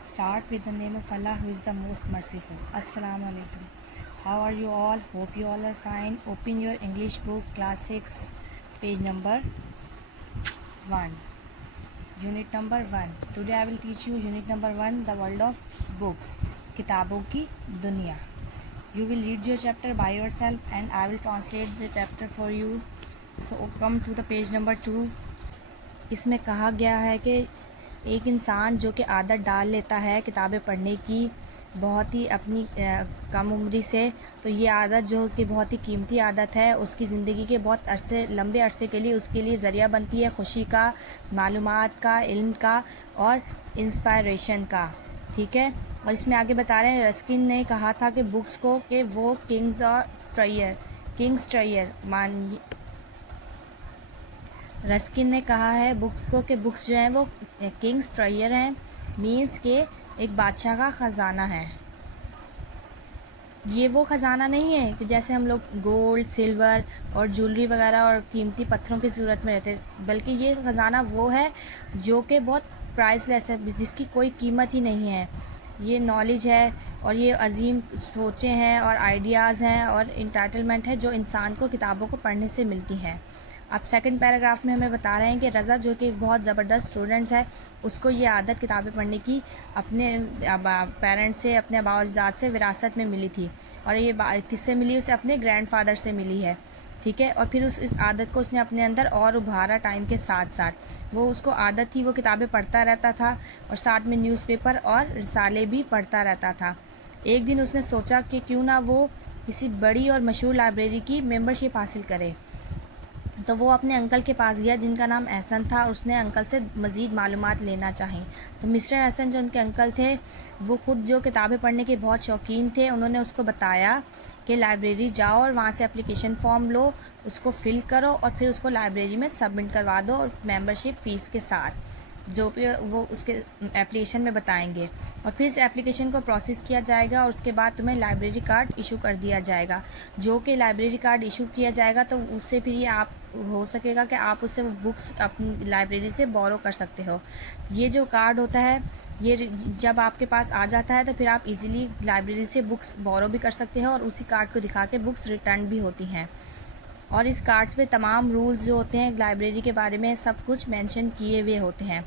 Start with the name of Allah, who is the most merciful. Assalamu alaikum. How are you all? Hope you all are fine. Open your English book, class 6, page number 1. Unit number 1. Today I will teach you unit number 1, the world of books. किताबों की दुनिया. You will read your chapter by yourself and I will translate the chapter for you. So come to the page number 2. इसमें कहा गया है कि एक इंसान जो कि आदत डाल लेता है किताबें पढ़ने की बहुत ही अपनी कम उम्री से, तो ये आदत जो कि बहुत ही कीमती आदत है, उसकी ज़िंदगी के बहुत लंबे अरसे के लिए उसके लिए ज़रिया बनती है खुशी का, मालूमात का, इल्म का और इंस्पायरेशन का। ठीक है। और इसमें आगे बता रहे हैं, रस्किन ने कहा था कि बुक्स को कि वो किंग्स ट्रयर रस्किन ने कहा है बुक्स को कि बुक्स जो हैं वो किंग्स ट्रयर हैं, मीन्स के एक बादशाह का ख़जाना है। ये वो ख़जाना नहीं है कि जैसे हम लोग गोल्ड, सिल्वर और ज्वेलरी वगैरह और कीमती पत्थरों की ज़रूरत में रहते, बल्कि ये ख़जाना वो है जो कि बहुत प्राइसलेस है, जिसकी कोई कीमत ही नहीं है। ये नॉलेज है और ये अजीम सोचें हैं और आइडियाज़ हैं और इंटाइटलमेंट है जो इंसान को किताबों को पढ़ने से मिलती हैं। अब सेकंड पैराग्राफ में हमें बता रहे हैं कि रज़ा जो कि एक बहुत ज़बरदस्त स्टूडेंट्स है, उसको ये आदत किताबें पढ़ने की अपने पेरेंट्स से, अपने आबा अजदाद से विरासत में मिली थी। और ये किससे मिली? उसे अपने ग्रैंडफादर से मिली है। ठीक है। और फिर इस आदत को उसने अपने अंदर और उभारा टाइम के साथ साथ। वो उसको आदत थी, वो किताबें पढ़ता रहता था और साथ में न्यूज़पेपर और रिसाले भी पढ़ता रहता था। एक दिन उसने सोचा कि क्यों ना वो किसी बड़ी और मशहूर लाइब्रेरी की मेंबरशिप हासिल करे। तो वो अपने अंकल के पास गया जिनका नाम एहसन था और उसने अंकल से मज़ीद मालूमात लेना चाही। तो मिस्टर एहसन जो उनके अंकल थे, वो ख़ुद जो किताबें पढ़ने के बहुत शौकीन थे, उन्होंने उसको बताया कि लाइब्रेरी जाओ और वहाँ से एप्लीकेशन फ़ॉर्म लो, उसको फ़िल करो और फिर उसको लाइब्रेरी में सबमिट करवा दो और मेंबरशिप फ़ीस के साथ, जो भी वो उसके एप्लीकेशन में बताएंगे। और फिर इस एप्लीकेशन को प्रोसेस किया जाएगा और उसके बाद तुम्हें लाइब्रेरी कार्ड इशू कर दिया जाएगा। जो कि लाइब्रेरी कार्ड इशू किया जाएगा तो उससे फिर ये आप हो सकेगा कि आप उससे बुक्स अपनी लाइब्रेरी से बोरो कर सकते हो। ये जो कार्ड होता है, ये जब आपके पास आ जाता है तो फिर आप इजीली लाइब्रेरी से बुक्स बोरो भी कर सकते हो और उसी कार्ड को दिखा के बुक्स रिटर्न भी होती हैं। और इस कार्ड्स पे तमाम रूल्स जो होते हैं लाइब्रेरी के बारे में सब कुछ मेंशन किए हुए होते हैं।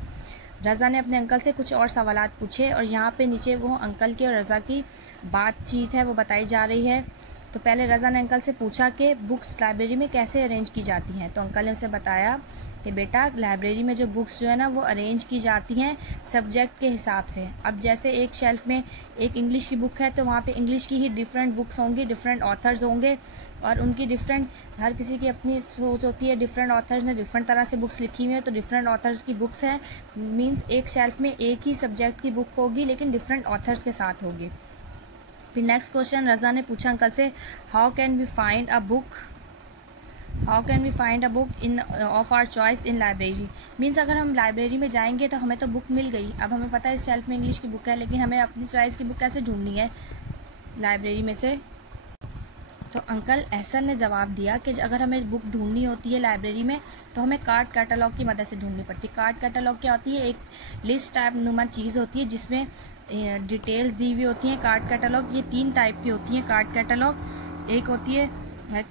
रज़ा ने अपने अंकल से कुछ और सवालात पूछे और यहाँ पे नीचे वो अंकल की और रज़ा की बातचीत है वो बताई जा रही है। तो पहले रज़ा ने अंकल से पूछा कि बुक्स लाइब्रेरी में कैसे अरेंज की जाती हैं। तो अंकल ने उसे बताया कि बेटा, लाइब्रेरी में जो बुक्स जो है ना वो अरेंज की जाती हैं सब्जेक्ट के हिसाब से। अब जैसे एक शेल्फ़ में एक इंग्लिश की बुक है तो वहाँ पे इंग्लिश की ही डिफरेंट बुक्स होंगी, डिफरेंट ऑथर्स होंगे और उनकी डिफरेंट, हर किसी की अपनी सोच होती है। डिफरेंट ऑथर्स ने डिफरेंट तरह से बुक्स लिखी हुई हैं, तो डिफरेंट ऑथर्स की बुक्स हैं, मीन्स एक शेल्फ़ में एक ही सब्जेक्ट की बुक होगी लेकिन डिफरेंट ऑथर्स के साथ होगी। फिर नेक्स्ट क्वेश्चन रज़ा ने पूछा अंकल से, how can we find a book in of our choice in library. Means अगर हम लाइब्रेरी में जाएंगे तो हमें तो बुक मिल गई, अब हमें पता है इस शेल्फ में इंग्लिश की बुक है, लेकिन हमें अपनी चॉइस की बुक कैसे ढूंढनी है लाइब्रेरी में से। तो अंकल एहसन ने जवाब दिया कि अगर हमें बुक ढूंढनी होती है लाइब्रेरी में तो हमें कार्ड कैटलॉग की मदद से ढूंढनी पड़ती है। कार्ड कैटलॉग क्या होती है? एक लिस्ट टाइप नुमा चीज़ होती है जिसमें डिटेल्स दी हुई होती हैं। कार्ड कैटलॉग ये 3 टाइप की होती हैं। कार्ड कैटलॉग एक होती है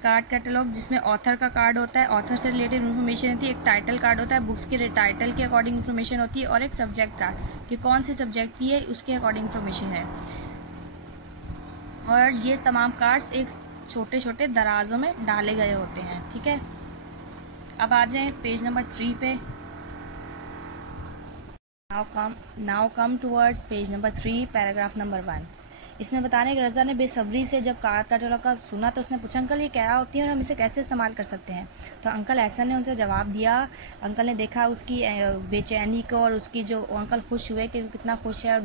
कार्ड कैटलॉग जिसमें ऑथर का कार्ड होता है, ऑथर से रिलेटेड इन्फॉर्मेशन होती है। एक टाइटल कार्ड होता है, बुक्स के टाइटल के अकॉर्डिंग इन्फॉर्मेशन होती है। और एक सब्जेक्ट कार्ड कि कौन से सब्जेक्ट की है उसके अकॉर्डिंग इन्फॉर्मेशन है। और ये तमाम कार्ड्स एक छोटे छोटे दराजों में डाले गए होते हैं। ठीक है। अब आ जाएं पेज नंबर 3 पे। Now come towards page number 3, paragraph number 1। इसमें बताने कि रज़ा ने बेसब्री से जब कार्ड कैटलॉग का सुना तो उसने पूछा, अंकल ये क्या होती है और हम इसे कैसे इस्तेमाल कर सकते हैं। तो अंकल एहसन ने उनसे जवाब दिया। अंकल ने देखा उसकी बेचैनी को और उसकी जो अंकल खुश हुए कि कितना खुश है और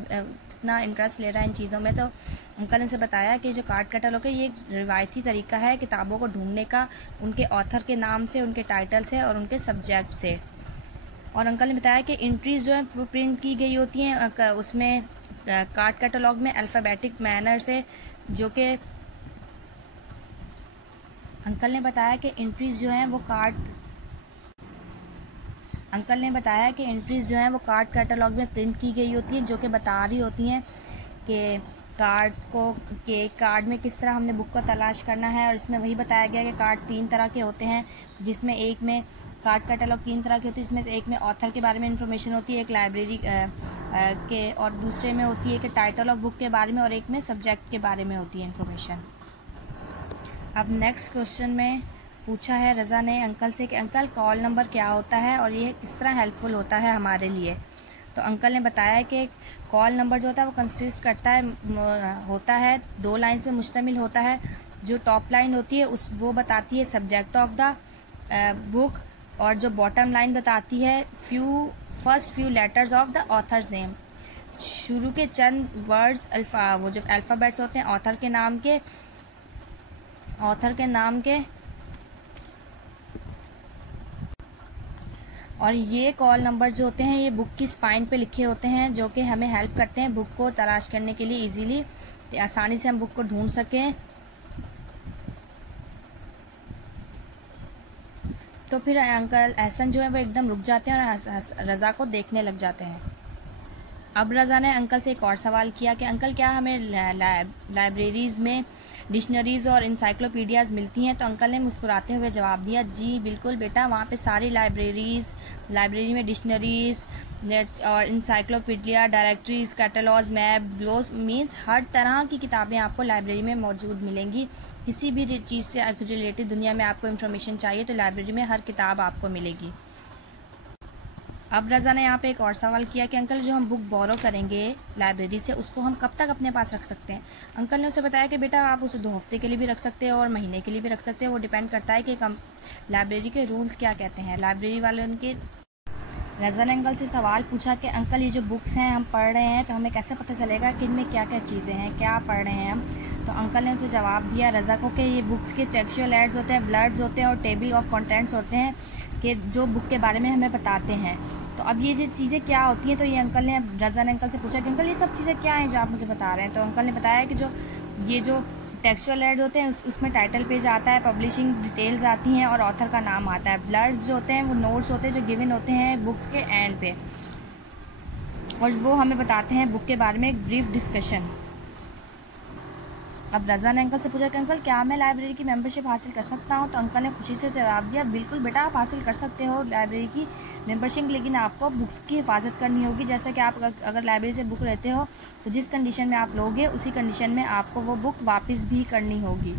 कितना इंटरेस्ट ले रहा है इन चीज़ों में। तो अंकल ने उसे बताया कि जो कार्ड कैटलॉग है ये एक रिवायती तरीका है किताबों को ढूंढने का, उनके ऑथर के नाम से, उनके टाइटल से और उनके सब्जेक्ट से। और अंकल ने बताया कि एंट्रीज जो है वो प्रिंट की गई होती हैं उसमें कार्ड कैटलॉग में अल्फ़ाबेटिक मैनर से, जो कि अंकल ने बताया कि एंट्रीज जो हैं वो कार्ड अंकल ने बताया कि एंट्रीज जो हैं वो कार्ड कैटलॉग में प्रिंट की गई होती हैं, जो कि बता रही होती हैं कि कार्ड में किस तरह हमने बुक को तलाश करना है। और इसमें वही बताया गया कि कार्ड 3 तरह के होते हैं, जिसमें एक में कार्ड कैटलॉग 3 तरह की होती है। इसमें से एक में ऑथर के बारे में इंफॉर्मेशन होती है, एक लाइब्रेरी के, और दूसरे में होती है कि टाइटल ऑफ बुक के बारे में, और एक में सब्जेक्ट के बारे में होती है इंफॉर्मेशन। अब नेक्स्ट क्वेश्चन में पूछा है रज़ा ने अंकल से कि अंकल कॉल नंबर क्या होता है और ये किस तरह हेल्पफुल होता है हमारे लिए। तो अंकल ने बताया कि कॉल नंबर जो होता है वो कंसिस्ट करता है होता है 2 लाइन्स पे मुश्तमिल होता है। जो टॉप लाइन होती है वो बताती है सब्जेक्ट ऑफ द बुक, और जो बॉटम लाइन बताती है first few letters of the author's name. शुरू के चंद वर्ड्स वो जो अल्फ़ाबेट्स होते हैं ऑथर के नाम के और ये कॉल नंबर जो होते हैं ये बुक की स्पाइन पे लिखे होते हैं, जो कि हमें हेल्प करते हैं बुक को तलाश करने के लिए इजीली, आसानी से हम बुक को ढूंढ सकें। तो फिर अंकल एहसन जो है वो एकदम रुक जाते हैं और रज़ा को देखने लग जाते हैं। अब रज़ा ने अंकल से एक और सवाल किया कि अंकल क्या हमें लाइब्रेरीज़ में डिक्शनरीज़ और इंसाइक्लोपीडियाज़ मिलती हैं। तो अंकल ने मुस्कुराते हुए जवाब दिया, जी बिल्कुल बेटा, वहाँ पे सारी लाइब्रेरी में डिक्शनरीज़ और encyclopaedia, directories, catalogues, map, globes means हर तरह की किताबें आपको लाइब्रेरी में मौजूद मिलेंगी। किसी भी चीज़ से रिलेटेड दुनिया में आपको इन्फॉर्मेशन चाहिए तो लाइब्रेरी में हर किताब आपको मिलेगी। अब रज़ा ने यहाँ पे एक और सवाल किया कि अंकल जो हम बुक बोरो करेंगे लाइब्रेरी से उसको हम कब तक अपने पास रख सकते हैं। अंकल ने उसे बताया कि बेटा आप उसे 2 हफ्ते के लिए भी रख सकते हो और महीने के लिए भी रख सकते हो, वो डिपेंड करता है कि लाइब्रेरी के रूल्स क्या कहते हैं। लाइब्रेरी वाले उनके रज़ा ने अंकल से सवाल पूछा कि अंकल ये जो बुक्स हैं हम पढ़ रहे हैं तो हमें कैसे पता चलेगा कि इनमें क्या क्या चीज़ें हैं, क्या पढ़ रहे हैं हम। तो अंकल ने उसे जवाब दिया रज़ा को कि ये बुक्स के टेक्सचुअल एड्स होते हैं, ब्लर्ब्स होते हैं और टेबल ऑफ कंटेंट्स होते हैं कि जो बुक के बारे में हमें बताते हैं। तो अब ये जो चीज़ें क्या होती हैं, तो ये रज़ा ने अंकल से पूछा कि अंकल ये सब चीज़ें क्या हैं जो आप मुझे बता रहे हैं। तो अंकल ने बताया कि जो टेक्सचुअल एड होते हैं उसमें टाइटल पेज आता है, पब्लिशिंग डिटेल्स आती हैं और ऑथर का नाम आता है। ब्लर्ब्स जो होते हैं वो नोट्स होते हैं जो गिवन होते हैं बुक्स के एंड पे, और वो हमें बताते हैं बुक के बारे में एक ब्रीफ डिस्कशन। अब रज़ा ने अंकल से पूछा कि अंकल क्या मैं लाइब्रेरी की मेंबरशिप हासिल कर सकता हूँ। तो अंकल ने खुशी से जवाब दिया, बिल्कुल बेटा आप हासिल कर सकते हो लाइब्रेरी की मेंबरशिप, लेकिन आपको बुक्स की हिफाजत करनी होगी। जैसे कि आप अगर लाइब्रेरी से बुक लेते हो तो जिस कंडीशन में आप लोगे उसी कंडीशन में आपको वो बुक वापस भी करनी होगी।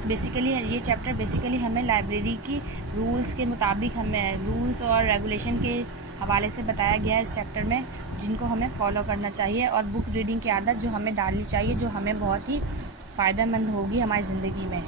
बेसिकली ये चैप्टर बेसिकली हमें लाइब्रेरी की रूल्स के मुताबिक हमें रूल्स और रेगुलेशन के हवाले से बताया गया है इस चैप्टर में, जिनको हमें फॉलो करना चाहिए और बुक रीडिंग की आदत जो हमें डालनी चाहिए, जो हमें बहुत ही फ़ायदेमंद होगी हमारी ज़िंदगी में।